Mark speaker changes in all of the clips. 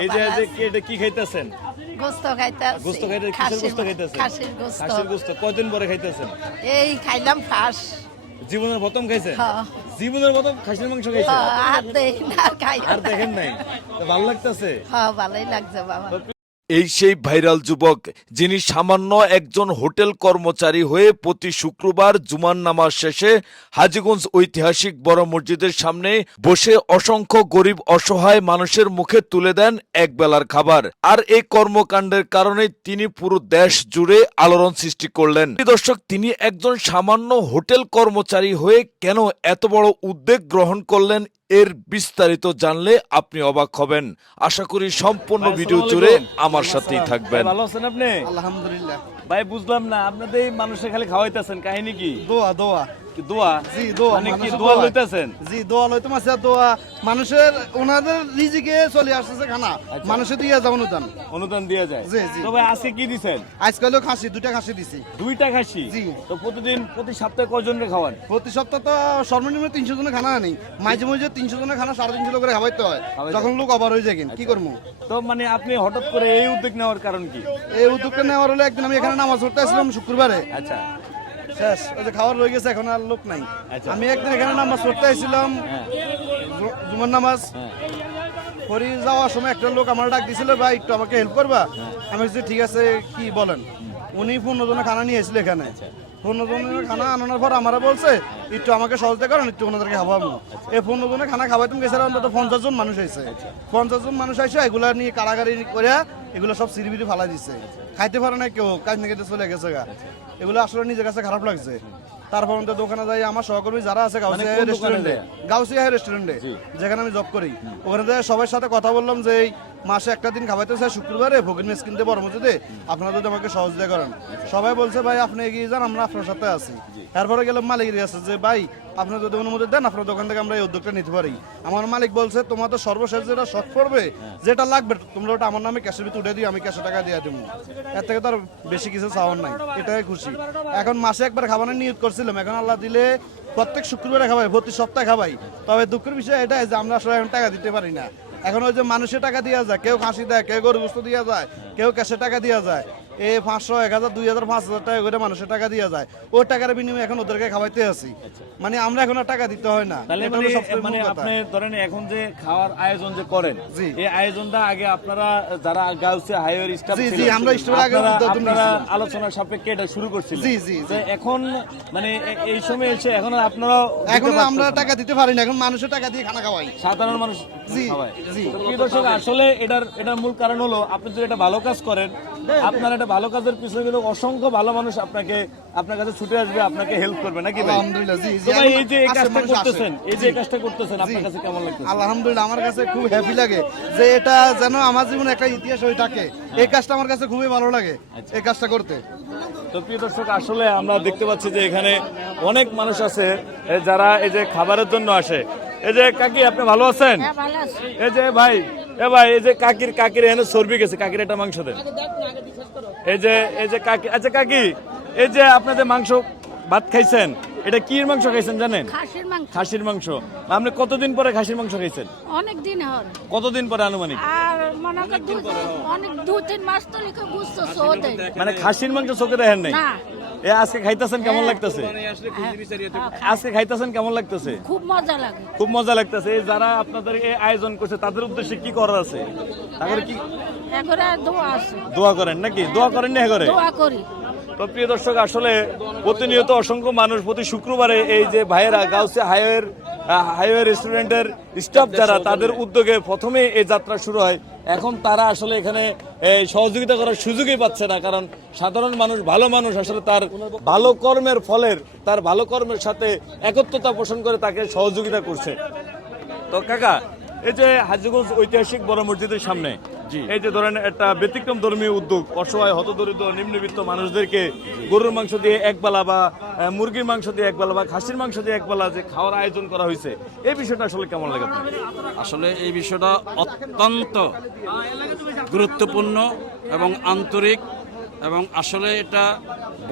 Speaker 1: এই যে যে কি- এটা কি খাইতেছেন?
Speaker 2: গোস্ত খাইতে
Speaker 1: গোস্ত খাইতে কিসের গোস্ত খাইতেছেন?
Speaker 2: খাসির গোস্ত।
Speaker 1: খাসির গোস্ত। কয়দিন পরে খাইতেছেন?
Speaker 2: এই খাইলাম ফাঁস।
Speaker 1: জীবনের প্রথম খাইছেন?
Speaker 2: হ্যাঁ।
Speaker 1: জীবনের প্রথম খাসির মাংস খাইছেন?
Speaker 2: আর খাই
Speaker 1: আর দেখেন নাই। ভালো লাগতেছে?
Speaker 2: হ্যাঁ ভালোই লাগছে বাবা।
Speaker 3: এই সেই ভাইরাল যুবক, যিনি সামান্য একজন হোটেল কর্মচারী হয়ে প্রতি শুক্রবার জুমার নামাজ শেষে হাজিগঞ্জ ঐতিহাসিক বড় মসজিদের সামনে বসে অসংখ্য গরিব অসহায় মানুষের মুখে তুলে দেন একবেলার খাবার। আর এই কর্মকাণ্ডের কারণে তিনি পুরো দেশ জুড়ে আলোড়ন সৃষ্টি করলেন। দর্শক, তিনি একজন সামান্য হোটেল কর্মচারী হয়ে কেন এত বড় উদ্যোগ গ্রহণ করলেন এর বিস্তারিত জানলে আপনি অবাক হবেন। আশা করি সম্পূর্ণ ভিডিও জুড়ে আমার সাথেই থাকবেন।
Speaker 1: ভালো আছেন আপনি?
Speaker 4: আলহামদুলিল্লাহ।
Speaker 1: ভাই বুঝলাম না আপনাদের মানুষের খালি খাওয়াইতেছেন কাহিনী কি?
Speaker 4: দোয়া দোয়া।
Speaker 1: দোয়া?
Speaker 4: জি দোয়া
Speaker 1: মানে কি দোয়া লইতেছেন?
Speaker 4: জি দোয়া লইতে মাসে দোয়া। মানুষের ওনাদের রিজিকে চলে আসতেছে খানা।
Speaker 1: আচ্ছা।
Speaker 4: দিয়ে যাও অনুদান।
Speaker 1: অনুদান দিয়ে যায়।
Speaker 4: জি, জি।
Speaker 1: তবে আজকে কি দিছেন?
Speaker 4: আজকালও খাসি দুটা খাসি দিছি।
Speaker 1: দুইটা খাসি?
Speaker 4: জি।
Speaker 1: তো প্রতিদিন প্রতি সপ্তাহে কয়জনকে খাওয়ান?
Speaker 4: প্রতি সপ্তাহ তো সর্বনিম্ন তিনশো জনের খানা নেই মাঝে মাঝে তিনশো জনের খানা সাড়ে তিনশো করে খাওয়াইতে হয়। যখন লোক অবার হয়ে যায় কি করব?
Speaker 1: তো মানে আপনি হঠাৎ করে এই উদ্যোগ নেওয়ার কারণ কি?
Speaker 4: এই উদ্যোগটা নেওয়ার হলে একদিন আমি এখানে নামাজ পড়তে আসলাম শুক্রবারে।
Speaker 1: আচ্ছা।
Speaker 4: শেষ ওই যে খাওয়ার রয়ে গেছে এখন আর লোক নাই।
Speaker 1: আচ্ছা।
Speaker 4: আমি একদিন এখানে নামাজ পড়তে আসছিলাম
Speaker 1: হ্যাঁ।
Speaker 4: জুমার নামাজ।
Speaker 1: হ্যাঁ।
Speaker 4: করি যাওয়ার সময় একটা লোক আমার ডাক দিছিল ভাই একটু আমাকে হেল্প করবা? আমি বলছি ঠিক আছে কি বলেন? উনি পনেরো জনে খানা নিয়ে এসেছিল এখানে। পনেরো খানা আনানোর পর আমারা বলছে একটু আমাকে সহজতা করেন একটু ওনাদেরকে খাওয়াবো। এই পনেরো জনের খানা খাওয়াইতাম গেছে অন্তত পঞ্চাশ জন মানুষ হয়েছে পঞ্চাশ জন মানুষ আসে এগুলা নিয়ে কারাগারি করে এগুলো সব সিরিবিরি ফালাই দিছে। খাইতে পারে না কেউ কাজ নিয়ে চলে গেছে গা। এগুলো আসলে নিজের কাছে খারাপ লাগছে। তারপর আমাদের দোকানে যাই আমার সহকর্মী যারা আছে গাউসিয়া রেস্টুরেন্টে
Speaker 1: যায়?
Speaker 4: গাউসিয়া রেস্টুরেন্টে যেখানে আমি জব করি। ওখানে সবার সাথে কথা বললাম যে মাসে একটা দিন খাওয়াইতে চাই শুক্রবারে ভগিন মেস কিনতে বড় মসজিদে। আপনারা যদি আমাকে সহযোগিতা করেন। সবাই বলছে ভাই আপনি এগিয়ে যান আমরা আপনার সাথে আছি। তারপরে গেলাম মালিকের কাছে যে ভাই আপনার যদি অনুমতি দেন আপনার দোকান থেকে আমরা এই উদ্যোগটা নিতে পারি। আমার মালিক বলছে তোমার তো সর্বশেষ যেটা শখ পড়বে যেটা লাগবে তোমরা ওটা আমার নামে ক্যাশের ভিতরে উঠে দিও আমি ক্যাশে টাকা দিয়ে দেবো এর থেকে তো আর বেশি কিছু চাওয়ার নাই এটাই খুশি। এখন মাসে একবার খাবারের নিয়োগ করছিলাম এখন আল্লাহ দিলে প্রত্যেক শুক্রবারে খাবাই প্রতি সপ্তাহে খাবাই। তবে দুঃখের বিষয় এটাই যে আমরা আসলে এখন টাকা দিতে পারি না। এখন ওই যে মানুষের টাকা দিয়া যায়, কেউ খাসি দেয়, কেউ গরু বস্তু দেওয়া যায়, কেউ ক্যাশে টাকা দিয়া যায়। এই পাঁচশো এক হাজার দুই হাজার পাঁচ হাজার টাকা করে মানুষের টাকা দেওয়া যায় ওই টাকার বিনিময়ে এখন ওদেরকে খাওয়াইতে আছি মানে আমরা এখন আর টাকা দিতে হয় না
Speaker 1: মানে মানে। আপনি ধরেন এখন যে খাওয়ার আয়োজন যে করেন এই আয়োজনটা আগে আপনারা যারা গাউসে হাইওয়ে স্টাফ
Speaker 4: জি, জি, আমরা staff আগে
Speaker 1: আপনারা। আলোচনার সাপেক্ষে এটা শুরু করছিলেন
Speaker 4: জি, জি।
Speaker 1: এখন মানে এই সময় এসে এখন আপনারা
Speaker 4: এখন আমরা টাকা দিতে পারি না এখন মানুষের টাকা দিয়ে খানা খাওয়াই
Speaker 1: সাধারণ মানুষ
Speaker 4: জি। জি।
Speaker 1: দর্শক আসলে এটার এটার মূল কারণ হলো আপনি যদি এটা ভালো কাজ করেন আপনার একটা ভালো কাজের পিছনে কিন্তু অসংখ্য ভালো মানুষ আপনাকে আপনার কাছে ছুটে আসবে আপনাকে হেল্প করবে নাকি ভাই?
Speaker 4: আলহামদুলিল্লাহ জি জি।
Speaker 1: ভাই এই যে এই কাজটা করতেছেন এই যে এই কাজটা করতেছেন আপনার কাছে কেমন লাগতেছে?
Speaker 4: আলহামদুলিল্লাহ আমার কাছে খুব হ্যাপি লাগে যে এটা যেন আমার জীবনে একটা ইতিহাস হয়ে থাকে। এই কাজটা আমার কাছে খুবই ভালো লাগে এই কাজটা করতে।
Speaker 1: তো প্রিয় দর্শক আসলে আমরা দেখতে পাচ্ছি যে এখানে অনেক মানুষ আছে যারা এই যে খাবারের জন্য আসে। এই যে কাকি আপনি ভালো আছেন?
Speaker 2: হ্যাঁ ভালো আছি।
Speaker 1: এই যে ভাই এ ভাই এই যে কাকির কাকির এখানে গেছে কাকির মাংস দেন। এই যে এই যে কাকি আচ্ছা কাকি এই যে মাংস ভাত খাইছেন এটা কি মাংস খাইছেন জানেন?
Speaker 2: খাসির মাংস।
Speaker 1: খাসির মাংস। আপনি কতদিন পরে খাসির মাংস খাইছেন?
Speaker 2: অনেক দিন হল।
Speaker 1: কতদিন পরে আনুমানিক?
Speaker 2: আর মনে কর অনেক দু তিন মাস তো লিখে বুঝতো
Speaker 1: মানে খাসির মাংস চোখে দেখেন নাই?
Speaker 2: না।
Speaker 1: এ আজকে খাইতেছেন কেমন লাগতেছে? আজকে খাইতেছেন কেমন লাগতেছে?
Speaker 2: খুব মজা লাগে।
Speaker 1: খুব মজা লাগতেছে। যারা আপনাদের এই আয়োজন করছে তাদের উদ্দেশ্যে কি করার আছে? তাদের কি
Speaker 2: দোয়া
Speaker 1: দোয়া করেন নাকি? দোয়া করেন না করে।
Speaker 2: দোয়া করি।
Speaker 1: তো প্রিয় দর্শক আসলে প্রতিনিয়ত অসংখ্য মানুষ প্রতি শুক্রবারে এই যে ভাইয়েরা গাউসে হাইওয়ের হাইওয়ে রেস্টুরেন্টের স্টাফ যারা তাদের উদ্যোগে প্রথমে এই যাত্রা শুরু হয়। এখন তারা আসলে এখানে সহযোগিতা করার সুযোগই পাচ্ছে না কারণ সাধারণ মানুষ ভালো মানুষ আসলে তার ভালো কর্মের ফলের তার ভালো কর্মের সাথে একত্রতা পোষণ করে তাকে সহযোগিতা করছে। তো কাকা এই যে হাজিগঞ্জ ঐতিহাসিক বড় মসজিদের সামনে এই যে ধরেন একটা ব্যতিক্রম ধর্মীয় উদ্যোগ, অসহায়, হতদরিদ্র, নিম্নবিত্ত মানুষদেরকে গরুর মাংস দিয়ে একবেলা বা মুরগির মাংস দিয়ে একবেলা বা খাসির মাংস দিয়ে একবেলা যে খাওয়ার আয়োজন করা হয়েছে, এই বিষয়টা আসলে কেমন লাগে
Speaker 5: আসলে এই বিষয়টা অত্যন্ত গুরুত্বপূর্ণ এবং আন্তরিক এবং আসলে এটা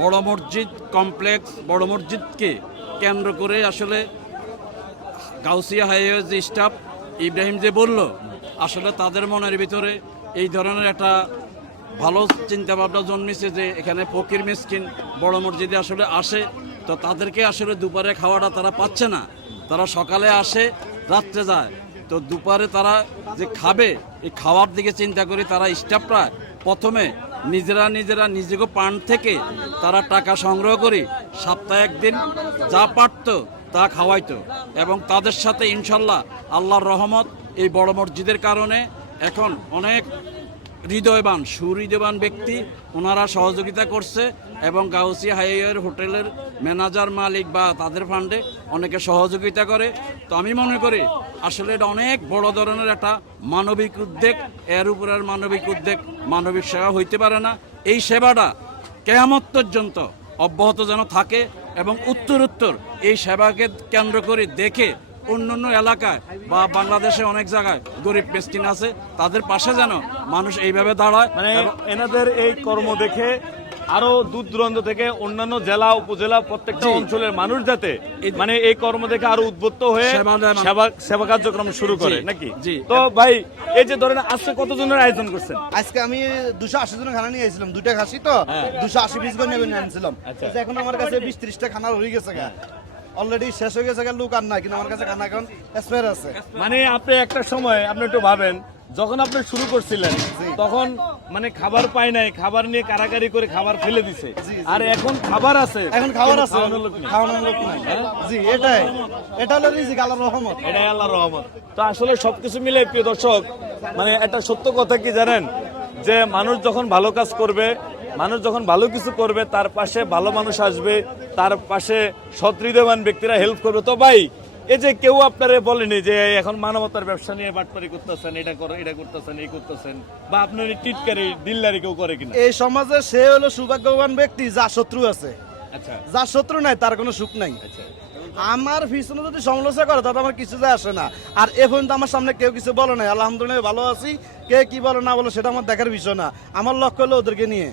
Speaker 5: বড় মসজিদ কমপ্লেক্স, বড় মসজিদকে কেন্দ্র করে আসলে গাউসিয়া হাইওয়ে যে স্টাফ ইব্রাহিম যে বলল আসলে তাদের মনের ভিতরে এই ধরনের একটা ভালো চিন্তা ভাবনা জন্মেছে যে এখানে ফকির মিসকিন বড় মসজিদে আসলে আসে। তো তাদেরকে আসলে দুপুরে খাওয়াটা তারা পাচ্ছে না। তারা সকালে আসে, রাত্রে যায়। তো দুপুরে তারা যে খাবে, এই খাওয়ার দিকে চিন্তা করে তারা স্টাফরা প্রথমে নিজেরা নিজেরা নিজেকে পান থেকে তারা টাকা সংগ্রহ করে সপ্তাহে একদিন যা পারত তা খাওয়াইতো। এবং তাদের সাথে ইনশাল্লাহ আল্লাহর রহমত এই বড় মসজিদের কারণে এখন অনেক হৃদয়বান, সুহৃদয়বান ব্যক্তি ওনারা সহযোগিতা করছে এবং গাউসি হাইওয়ের হোটেলের ম্যানেজার মালিক বা তাদের ফান্ডে অনেকে সহযোগিতা করে। তো আমি মনে করি আসলে এটা অনেক বড় ধরনের একটা মানবিক উদ্যোগ এর উপরের মানবিক উদ্যোগ মানবিক সেবা হইতে পারে না। এই সেবাটা কেয়ামত পর্যন্ত অব্যাহত যেন থাকে। এবং উত্তর উত্তর এই সেবাকে কেন্দ্র করে দেখে অন্য অন্য এলাকায় বা বাংলাদেশে অনেক জায়গায় গরিব পেস্টিন আছে তাদের পাশে যেন মানুষ এইভাবে দাঁড়ায়
Speaker 1: মানে এনাদের এই কর্ম দেখে আরও দূর দূরান্ত থেকে অন্যান্য জেলা উপজেলা প্রত্যেকটা অঞ্চলের মানুষ যাতে মানে এই কর্ম দেখে আরও উদ্বুদ্ধ হয়ে
Speaker 5: সেবা
Speaker 1: কার্যক্রম শুরু করে নাকি? তো ভাই এই যে ধরেন আজকে কতজনের আয়োজন করছেন?
Speaker 4: আজকে আমি দুশো আশি জনের খানা নিয়ে এসেছিলাম দুইটা খাসি তো দুশো আশি পিস করে নিয়ে আনছিলাম।
Speaker 1: আচ্ছা।
Speaker 4: এখন আমার কাছে বিশ ত্রিশটা খানা হয়ে গেছে অলরেডি শেষ হয়ে গেছে লোক আর নাই কিন্তু আমার কাছে খানা এখন স্পেয়ার আছে।
Speaker 1: মানে আপনি একটা সময় আপনি একটু ভাবেন যখন আপনি শুরু করছিলেন তখন মানে খাবার পায় নাই খাবার নিয়ে কারাকারি করে খাবার ফেলে দিছে। আর এখন খাবার আছে
Speaker 4: এখন খাবার আছে।
Speaker 1: খাওয়ানোর লোক নেই।
Speaker 4: নাই। জি এটাই। এটা হলো রিজিক আল্লাহর রহমত।
Speaker 1: এটাই আল্লাহর রহমত। তো আসলে সবকিছু মিলে প্রিয় দর্শক মানে একটা সত্য কথা কি জানেন? যে মানুষ যখন ভালো কাজ করবে মানুষ যখন ভালো কিছু করবে তার পাশে ভালো মানুষ আসবে তার পাশে সৎহৃদয়বান ব্যক্তিরা হেল্প করবে। তো ভাই এই যে কেউ আপনারে বলেনি যে এখন মানবতার ব্যবসা নিয়ে বাটপারি করতেছেন এটা করে এটা করতেছেন এই করতেছেন বা আপনার টিটকারি ডিল্লারি কেউ করে কিনা?
Speaker 4: এই সমাজে সে হলো সৌভাগ্যবান ব্যক্তি যার শত্রু আছে।
Speaker 1: আচ্ছা।
Speaker 4: যার শত্রু নাই তার কোনো সুখ নাই। আমার পিছনে যদি সমালোচনা করে তাতে আমার কিছু যায় আসে না। আর এ পর্যন্ত আমার সামনে কেউ কিছু বলে নাই। আলহামদুলিল্লাহ ভালো আছি। কে কি বলে না বলে সেটা আমার দেখার বিষয় না। আমার লক্ষ্য হলো ওদেরকে নিয়ে।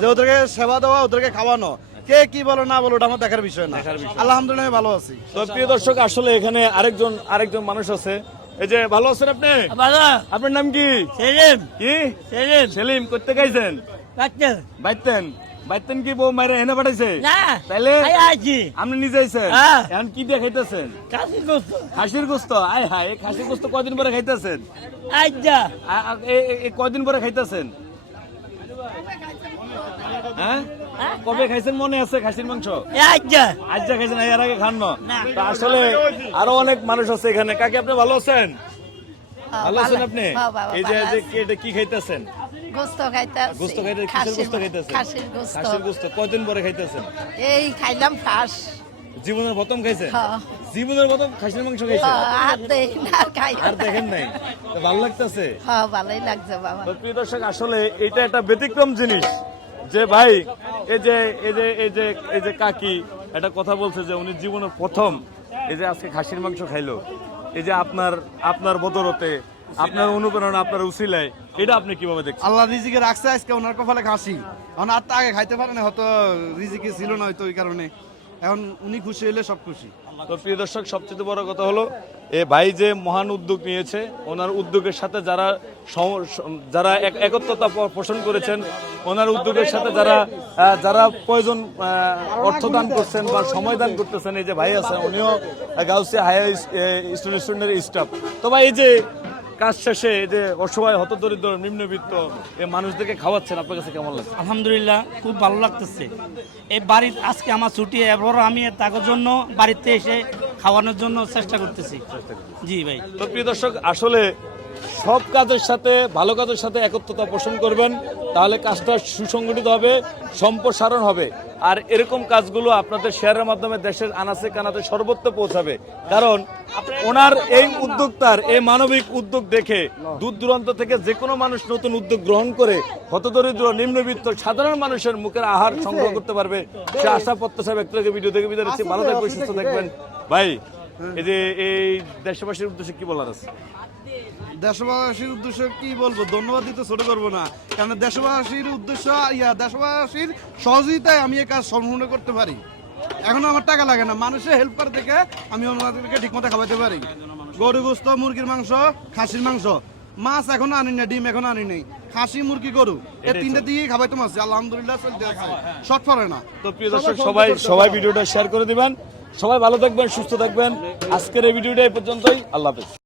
Speaker 4: যে ওদেরকে সেবা দেওয়া ওদেরকে খাওয়ানো। কে কি বলো না বলো ওটা আমার দেখার বিষয় না। আলহামদুলিল্লাহ ভালো আছি।
Speaker 1: তো প্রিয় দর্শক আসলে এখানে আরেকজন আরেকজন মানুষ আছে। এই যে ভালো আছেন আপনি? আপনার নাম কি?
Speaker 6: সেলিম।
Speaker 1: কি?
Speaker 6: সেলিম।
Speaker 1: সেলিম করতে গাইছেন বাইতেন বাইতেন কি বউ মারে এনে পাঠাইছে?
Speaker 6: না।
Speaker 1: তাইলে
Speaker 6: আই
Speaker 1: আপনি নিজে আইছেন?
Speaker 6: হ্যাঁ।
Speaker 1: এখন কি দিয়ে খাইতেছেন?
Speaker 6: কাশি গোস্ত।
Speaker 1: খাসির গোস্ত? আয় হায় এই খাসির গোস্ত কদিন পরে খাইতেছেন? কদিন পরে খাইতেছেন? হ্যাঁ? কবে খাইছেন? মনে আছে খাসির মাংস?
Speaker 6: আজ্জা।
Speaker 1: খাইছেন এর আগে খান না। আসলে আরও অনেক মানুষ আছে এখানে। কাকে আপনি ভালো আছেন? ভালো। আছেন আপনি?
Speaker 2: হ্যাঁ,
Speaker 1: এই যে যে কি- এটা কি খাইতেছেন?
Speaker 2: গোস্ত
Speaker 1: গোস্ত খাইতে কিসের
Speaker 2: খাসির-
Speaker 1: গোস্ত খাইতেছেন?
Speaker 2: খাসির গোস্ত।
Speaker 1: খাসির গোস্ত। কয়দিন পরে খাইতেছেন?
Speaker 2: এই খাইলাম ফাঁস।
Speaker 1: জীবনের প্রথম খাইছেন?
Speaker 2: হ্যাঁ।
Speaker 1: জীবনের প্রথম খাসির মাংস খাইছেন?
Speaker 2: আর দেই না খাই
Speaker 1: আর দেখেন নাই? তো ভালো লাগতেছে?
Speaker 2: হ্যাঁ ভালোই লাগছে বাবা।
Speaker 1: তো প্রিয় দর্শক আসলে এটা একটা ব্যতিক্রম জিনিস। যে ভাই এই যে এই যে এই যে এই যে কাকি একটা কথা বলছে যে উনি জীবনের প্রথম এই যে আজকে খাসির মাংস খাইলো। এই যে আপনার আপনার বদরতে আপনার অনুপ্রেরণা আপনার উসিলায় এটা আপনি কীভাবে দেখছেন?
Speaker 4: আল্লাহ রিজিকে রাখছে আজকে ওনার কপালে খাসি। এখন আর তো আগে খাইতে পারে না হয়তো রিজিকে ছিল না হয়তো ওই কারণে। এখন উনি খুশি হইলে সব খুশি।
Speaker 1: তো প্রিয় দর্শক সবচেয়ে বড় কথা হলো এ ভাই যে মহান উদ্যোগ নিয়েছে, ওনার উদ্যোগের সাথে যারা যারা এক- একত্রতা পোষণ করেছেন, ওনার উদ্যোগের সাথে যারা যারা প্রয়োজন অর্থদান অর্থ দান করছেন বা সময় দান করতেছেন, এই যে ভাই আছে, উনিও গাউসিয়া হায়ার স্টুডেন্ট স্টুডেন্টের স্টাফ। তো ভাই এই যে কাজ শেষে এই যে অসহায় হতদরিদ্র নিম্নবিত্ত এই মানুষদেরকে খাওয়াচ্ছেন আপনার কাছে কেমন লাগছে?
Speaker 6: আলহামদুলিল্লাহ খুব ভালো লাগতেছে। এই বাড়ির আজকে আমার ছুটি এবার আমি তাদের জন্য বাড়িতে এসে খাওয়ানোর জন্য চেষ্টা করতেছি। জি ভাই।
Speaker 1: তো প্রিয় দর্শক আসলে সব কাজের সাথে, ভালো কাজের সাথে একত্রতা পোষণ করবেন, তাহলে কাজটা সুসংগঠিত হবে, সম্প্রসারণ হবে। আর এরকম কাজগুলো আপনাদের শেয়ারের মাধ্যমে দেশের আনাচে কানাতে সর্বত্র পৌঁছাবে। কারণ ওনার এই উদ্যোক্তার, এই মানবিক উদ্যোগ দেখে দূর দূরান্ত থেকে যে কোনো মানুষ নতুন উদ্যোগ গ্রহণ করে, হতদরিদ্র, নিম্নবিত্ত, সাধারণ মানুষের মুখের আহার সংগ্রহ করতে পারবে। সে আশা প্রত্যাশা ব্যক্ত ভিডিও দেখে বিদায়। ভালো থাকবেন, সুস্থ থাকবেন। ভাই, এই যে এই দেশবাসীর উদ্দেশ্যে কি বলার আছে?
Speaker 4: দেশবাসীর উদ্দেশ্যে কি বলব? ধন্যবাদ দিতে ছোট করব না। কারণ দেশবাসীর উদ্দেশ্য ইয়া দেশবাসীর সহযোগিতায় আমি এই কাজ সম্পূর্ণ করতে পারি। এখন আমার টাকা লাগে না। মানুষের হেল্প করে দেখে আমি ওনাদেরকে ঠিকমতো খাওয়াতে পারি। গরু গোস্ত মুরগির মাংস খাসির মাংস। মাছ এখন আনি না ডিম এখন আনি নেই। খাসি মুরগি গরু এই তিনটা দিয়েই খাবাইতে মাছ আলহামদুলিল্লাহ চলতে আছে। শর্ট পড়ে না।
Speaker 1: তো প্রিয় দর্শক সবাই সবাই ভিডিওটা শেয়ার করে দিবেন। সবাই ভালো থাকবেন সুস্থ থাকবেন। আজকের এই ভিডিওটা এই পর্যন্তই। আল্লাহ হাফেজ।